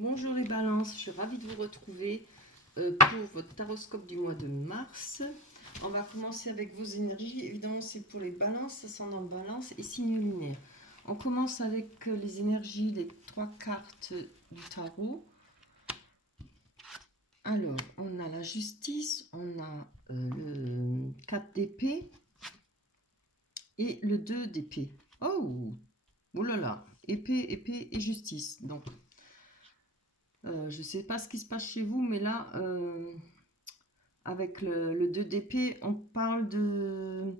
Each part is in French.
Bonjour les balances, je suis ravie de vous retrouver pour votre taroscope du mois de mars. On va commencer avec vos énergies. Évidemment, c'est pour les balances, ascendant balance et signe lunaire. On commence avec les énergies, les trois cartes du tarot. Alors, on a la justice, on a le 4 d'épée et le 2 d'épée. Oh là là, épée et justice. Donc, je ne sais pas ce qui se passe chez vous, mais là, avec le 2 d'épée, on parle de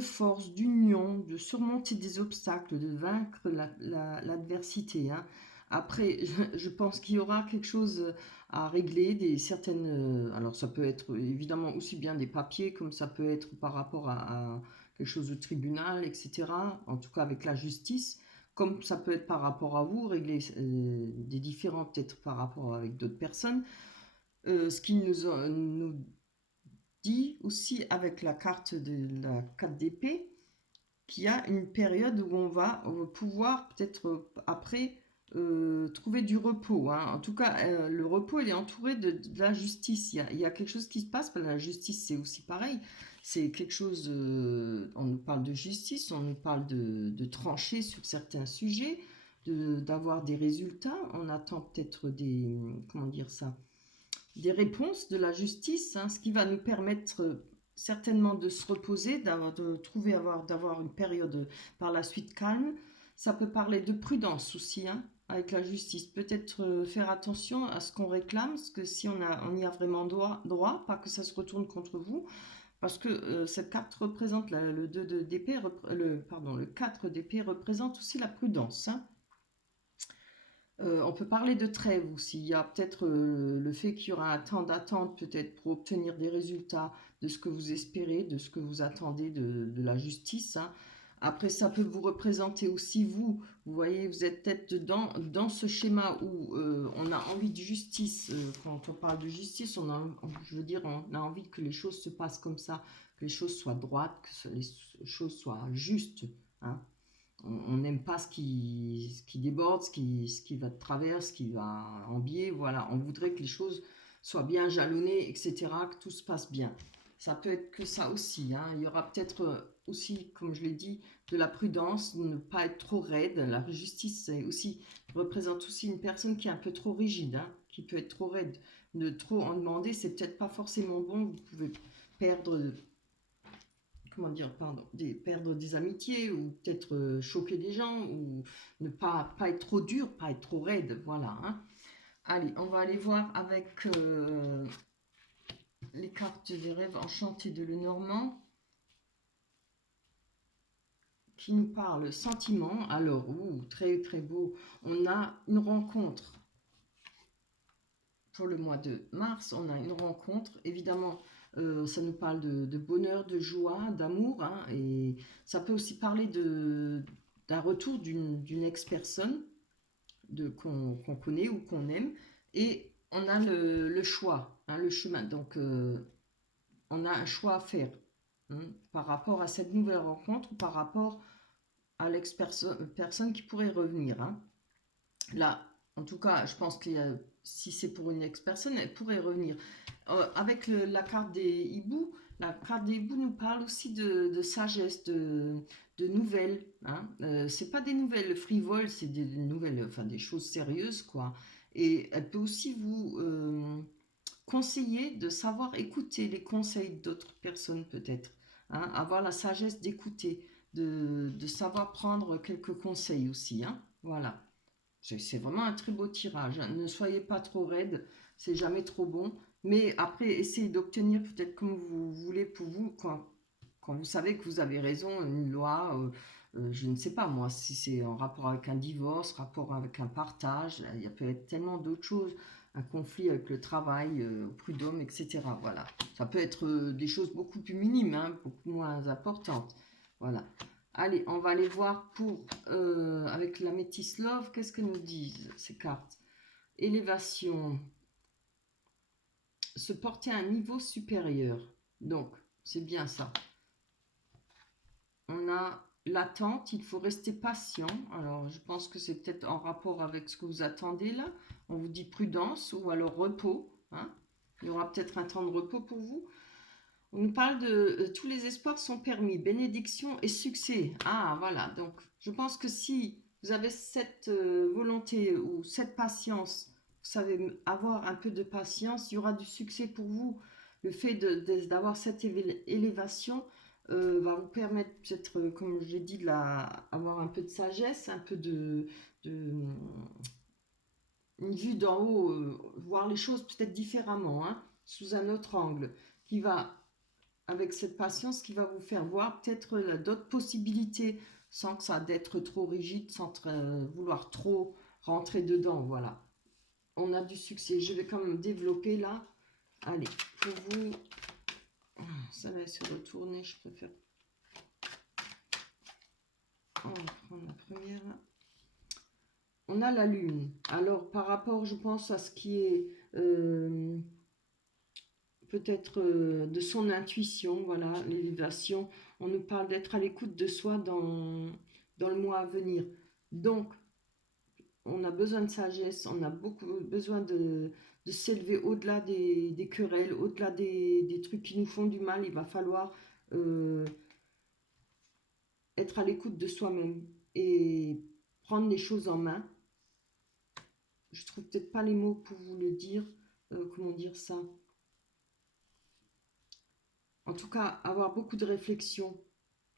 force, d'union, de surmonter des obstacles, de vaincre l'adversité. Hein. Après, je pense qu'il y aura quelque chose à régler, certaines. Alors, ça peut être évidemment aussi bien des papiers, comme ça peut être par rapport à quelque chose au tribunal, etc. En tout cas, avec la justice. Comme ça peut être par rapport à vous, régler des différends peut-être par rapport avec d'autres personnes. Ce qui nous dit aussi avec la carte de la 4 d'épée qu'il y a une période où on va pouvoir peut-être après trouver du repos. Hein. En tout cas, le repos il est entouré de la justice. Il y a quelque chose qui se passe. La justice, c'est aussi pareil. C'est quelque chose. On nous parle de justice, on nous parle de trancher sur certains sujets, d'avoir des résultats. On attend peut-être des. Comment dire ça, des réponses de la justice, hein, ce qui va nous permettre certainement de se reposer, d'avoir une période par la suite calme. Ça peut parler de prudence aussi, hein, avec la justice. Peut-être faire attention à ce qu'on réclame, parce que si on y a vraiment droit, pas que ça se retourne contre vous, parce que cette carte représente le 2 d'épée, le 4 d'épée représente aussi la prudence. Hein. On peut parler de trêve aussi. Il y a peut-être le fait qu'il y aura un temps d'attente peut-être pour obtenir des résultats de ce que vous espérez, de ce que vous attendez de la justice. Hein. Après, ça peut vous représenter aussi vous voyez, vous êtes peut-être dans ce schéma où on a envie de justice. Quand on parle de justice, je veux dire, on a envie que les choses se passent comme ça, que les choses soient droites, que les choses soient justes. Hein. On n'aime pas ce qui déborde, ce qui va de travers, ce qui va en biais. Voilà, on voudrait que les choses soient bien jalonnées, etc., que tout se passe bien. Ça peut être que ça aussi. Hein. Il y aura peut-être aussi, comme je l'ai dit, de la prudence, de ne pas être trop raide. La justice représente aussi une personne qui est un peu trop rigide, hein, qui peut être trop raide. De trop en demander, c'est peut-être pas forcément bon. Vous pouvez perdre comment dire, pardon, perdre des amitiés ou peut-être choquer des gens ou ne pas être trop dur, pas être trop raide, voilà. Hein. Allez, on va aller voir avec les cartes des rêves enchantés de Lenormand qui nous parle sentiment. Alors, très très beau, on a une rencontre. Pour le mois de mars, on a une rencontre, évidemment, ça nous parle de bonheur, de joie, d'amour, hein, et ça peut aussi parler d'un retour d'une ex-personne qu'on connaît ou qu'on aime, et on a le choix, hein, le chemin, donc on a un choix à faire hein, par rapport à cette nouvelle rencontre ou par rapport à l'ex-personne qui pourrait revenir. Hein. Là, en tout cas, je pense que si c'est pour une ex-personne, elle pourrait revenir. Avec la carte des hiboux, la carte des hiboux nous parle aussi de sagesse, de nouvelles. Hein. C'est pas des nouvelles frivoles, c'est des nouvelles, enfin des choses sérieuses, quoi. Et elle peut aussi vous conseiller de savoir écouter les conseils d'autres personnes, peut-être. Hein. Avoir la sagesse d'écouter, de savoir prendre quelques conseils aussi. Hein. Voilà. C'est vraiment un très beau tirage. Hein. Ne soyez pas trop raide, c'est jamais trop bon. Mais après, essayez d'obtenir peut-être comme vous voulez pour vous, quand vous savez que vous avez raison, une loi, je ne sais pas moi, si c'est en rapport avec un divorce, rapport avec un partage, il y a peut-être tellement d'autres choses, un conflit avec le travail, au prud'homme, etc. Voilà. Ça peut être des choses beaucoup plus minimes, hein, beaucoup moins importantes. Voilà. Allez, on va aller voir pour avec la Métis Love. Qu'est-ce que nous disent ces cartes? Élévation. Se porter à un niveau supérieur. Donc, c'est bien ça. On a l'attente. Il faut rester patient. Alors, je pense que c'est peut-être en rapport avec ce que vous attendez là. On vous dit prudence ou alors repos. Hein. Il y aura peut-être un temps de repos pour vous. On nous parle de tous les espoirs sont permis, bénédiction et succès. Ah, voilà. Donc, je pense que si vous avez cette volonté ou cette patience, vous savez avoir un peu de patience, il y aura du succès pour vous. Le fait d'avoir cette élévation va vous permettre peut-être, comme je l'ai dit, avoir un peu de sagesse, un peu de une vue d'en haut, voir les choses peut-être différemment, hein, sous un autre angle, qui va avec cette patience qui va vous faire voir peut-être d'autres possibilités sans que ça d'être trop rigide, sans vouloir trop rentrer dedans. Voilà. On a du succès. Je vais quand même développer là. Allez, pour vous, ça va se retourner. Je préfère. On va prendre la première là. On a la lune. Alors, par rapport, je pense, à ce qui est peut-être de son intuition, voilà, l'élévation. On nous parle d'être à l'écoute de soi dans le mois à venir. Donc, on a besoin de sagesse, on a beaucoup besoin de s'élever au-delà des querelles, au-delà des trucs qui nous font du mal. Il va falloir être à l'écoute de soi-même et prendre les choses en main. Je trouve peut-être pas les mots pour vous le dire. Comment dire ça? En tout cas, avoir beaucoup de réflexion.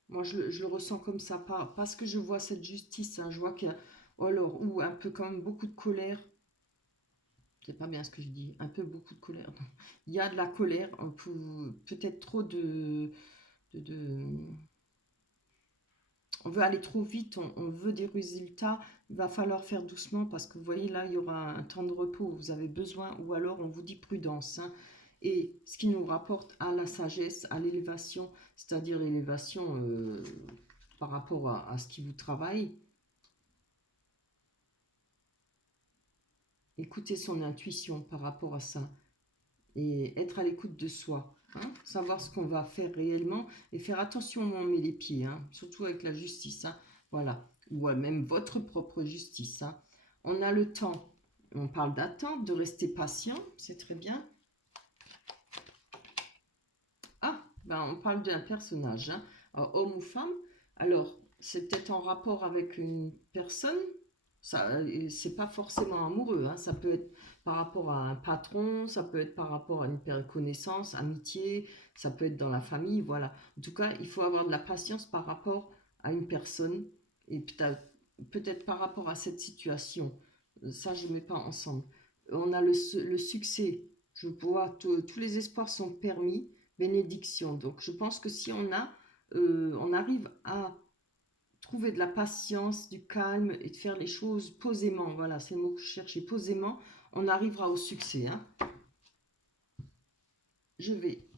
Moi, je le ressens comme ça, parce que je vois cette justice. Hein, je vois qu'il y a, oh alors, ou un peu quand même beaucoup de colère. C'est pas bien ce que je dis. Un peu beaucoup de colère. Il y a de la colère, peut-être trop de, on veut aller trop vite, on veut des résultats. Il va falloir faire doucement parce que vous voyez là, il y aura un temps de repos. Vous avez besoin, ou alors on vous dit prudence. Hein. Et ce qui nous rapporte à la sagesse, à l'élévation, c'est-à-dire l'élévation par rapport à ce qui vous travaille. Écoutez son intuition par rapport à ça et être à l'écoute de soi. Hein, savoir ce qu'on va faire réellement et faire attention où on met les pieds, hein, surtout avec la justice. Hein, voilà, ou même votre propre justice. Hein. On a le temps, on parle d'attente, de rester patient, c'est très bien. Ah, ben on parle d'un personnage, hein, homme ou femme. Alors, c'est peut-être en rapport avec une personne. Ça, c'est pas forcément amoureux, hein. Ça peut être par rapport à un patron, ça peut être par rapport à une connaissance, amitié, ça peut être dans la famille, voilà. En tout cas, il faut avoir de la patience par rapport à une personne et peut-être par rapport à cette situation. Ça, je ne mets pas ensemble. On a le succès. Je vois, tous les espoirs sont permis bénédiction. Donc je pense que si on arrive à trouver de la patience, du calme et de faire les choses posément, voilà, c'est le mot que je cherchais, posément, on arrivera au succès. Hein. Je vais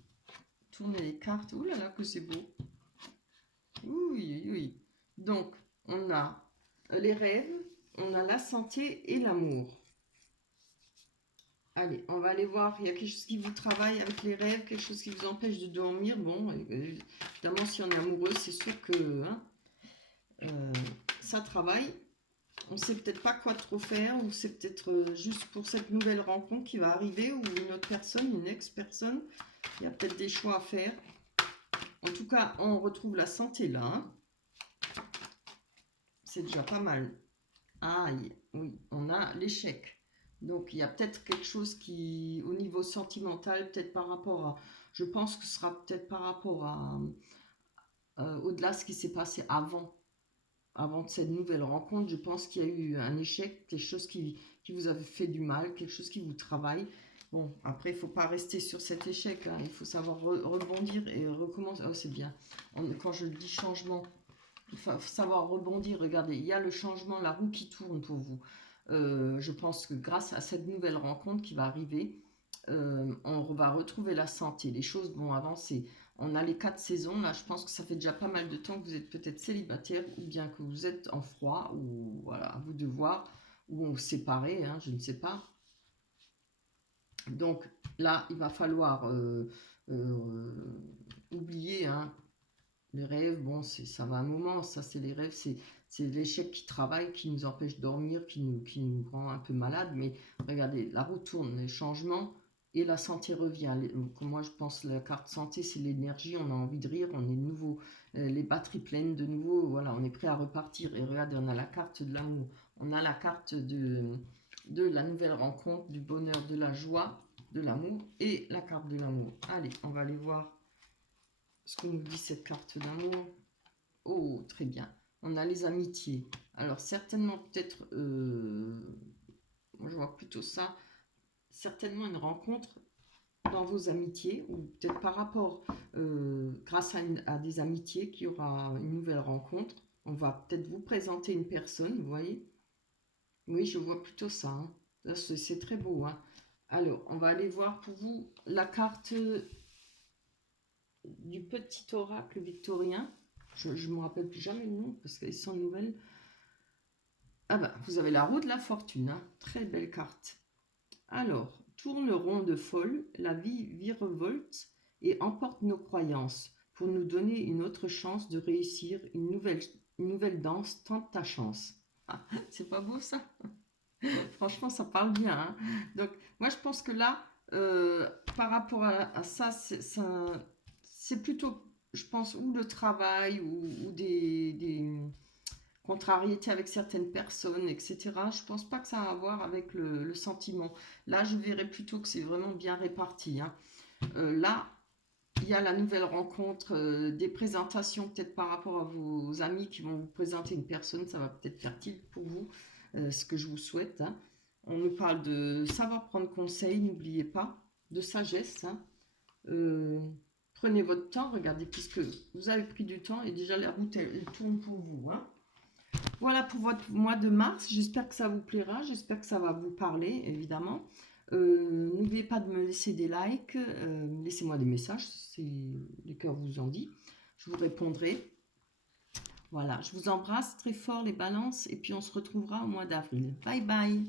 tourner les cartes. Ouh là là, que c'est beau. Oui, oui. Donc, on a les rêves, on a la santé et l'amour. Allez, on va aller voir. Il y a quelque chose qui vous travaille avec les rêves, quelque chose qui vous empêche de dormir. Bon, évidemment, si on est amoureux, c'est sûr que hein, ça travaille. On ne sait peut-être pas quoi trop faire, ou c'est peut-être juste pour cette nouvelle rencontre qui va arriver, ou une autre personne, une ex-personne. Il y a peut-être des choix à faire. En tout cas, on retrouve la santé là. Hein. C'est déjà pas mal. Aïe, oui, on a l'échec. Donc il y a peut-être quelque chose qui, au niveau sentimental, peut-être par rapport à, je pense que ce sera peut-être par rapport à, au-delà de ce qui s'est passé avant de cette nouvelle rencontre, je pense qu'il y a eu un échec, quelque chose qui vous avait fait du mal, quelque chose qui vous travaille. Bon, après, il ne faut pas rester sur cet échec, hein. Il faut savoir rebondir et recommencer. Oh, c'est bien. Quand je dis changement, il faut savoir rebondir. Regardez, il y a le changement, la roue qui tourne pour vous. Je pense que grâce à cette nouvelle rencontre qui va arriver, on va retrouver la santé. Les choses vont avancer. On a les 4 saisons. Là, je pense que ça fait déjà pas mal de temps que vous êtes peut-être célibataire ou bien que vous êtes en froid ou voilà, à vous de voir ou séparés, hein, je ne sais pas. Donc là, il va falloir oublier hein, les rêves. Bon, ça va un moment. Ça, c'est les rêves. C'est c'est l'échec qui travaille, qui nous empêche de dormir, qui nous rend un peu malade. Mais regardez, la roue tourne, les changements et la santé revient. Moi, je pense que la carte santé, c'est l'énergie, on a envie de rire, on est de nouveau, les batteries pleines de nouveau, voilà, on est prêt à repartir. Et regardez, on a la carte de l'amour, on a la carte de la nouvelle rencontre, du bonheur, de la joie, de l'amour et la carte de l'amour. Allez, on va aller voir ce que nous dit cette carte d'amour. Oh, très bien. On a les amitiés. Alors, certainement, peut-être, moi je vois plutôt ça, certainement une rencontre dans vos amitiés, ou peut-être par rapport, grâce à des amitiés, qu'il y aura une nouvelle rencontre. On va peut-être vous présenter une personne, vous voyez. Oui, je vois plutôt ça, hein. C'est très beau, hein. Alors, on va aller voir pour vous la carte du petit oracle victorien. Je ne me rappelle plus jamais le nom parce qu'elles sont nouvelles. Ah ben, vous avez la roue de la fortune, hein. Très belle carte. Alors, tourne ronde folle, la vie virevolte et emporte nos croyances pour nous donner une autre chance de réussir une nouvelle danse. Tente ta chance. Ah, c'est pas beau ça? Franchement, ça parle bien, hein. Donc, moi, je pense que là, par rapport à ça, c'est plutôt, je pense, ou le travail ou des contrariétés avec certaines personnes, etc. Je pense pas que ça a à voir avec le sentiment. Là, je verrais plutôt que c'est vraiment bien réparti, hein. Là, il y a la nouvelle rencontre, des présentations peut-être par rapport à vos amis qui vont vous présenter une personne, ça va peut-être faire tilt pour vous, ce que je vous souhaite, hein. On nous parle de savoir prendre conseil, n'oubliez pas, de sagesse, hein. Euh, Prenez votre temps, regardez, puisque vous avez pris du temps et déjà la route elle tourne pour vous, hein. Voilà pour votre mois de mars. J'espère que ça vous plaira. J'espère que ça va vous parler, évidemment. N'oubliez pas de me laisser des likes. Laissez-moi des messages si le cœur vous en dit. Je vous répondrai. Voilà, je vous embrasse très fort les balances et puis on se retrouvera au mois d'avril. Bye bye.